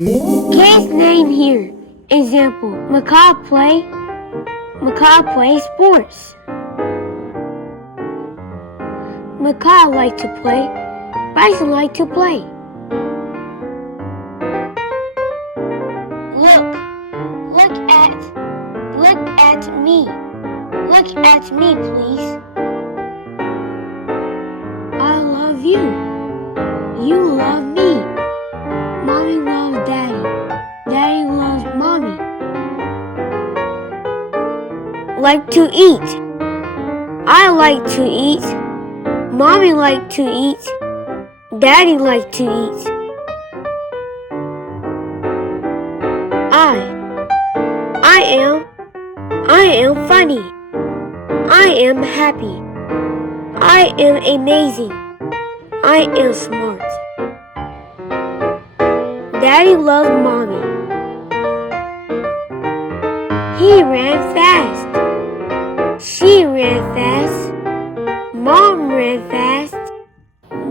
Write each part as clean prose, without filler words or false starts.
Kids name here. Example, Mekhi plays sports. Mekhi like to play. Bryson like to play. Look at me, please. I love you. You love me. Mommy loves Daddy. Daddy loves Mommy. Like to eat. I like to eat. Mommy like to eat. Daddy like to eat. I am funny. I am happy. I am amazing. I am smart. Daddy loves Mommy. He ran fast. She ran fast. Mom ran fast.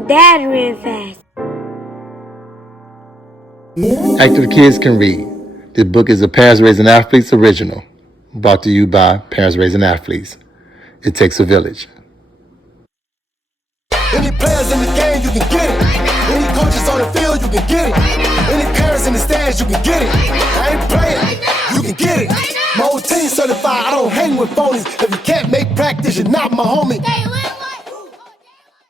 Dad ran fast. Active Kids Can Read. This book is a Parents Raising Athletes original, brought to you by Parents Raising Athletes. It takes a village. Any players in the game, you can get it. Any coaches on the field, you can get it. Any parents in the stands, you can get it. I ain't playing, you can get it. My whole team certified, I don't hang with phonies. If you can't make practice, you're not my homie.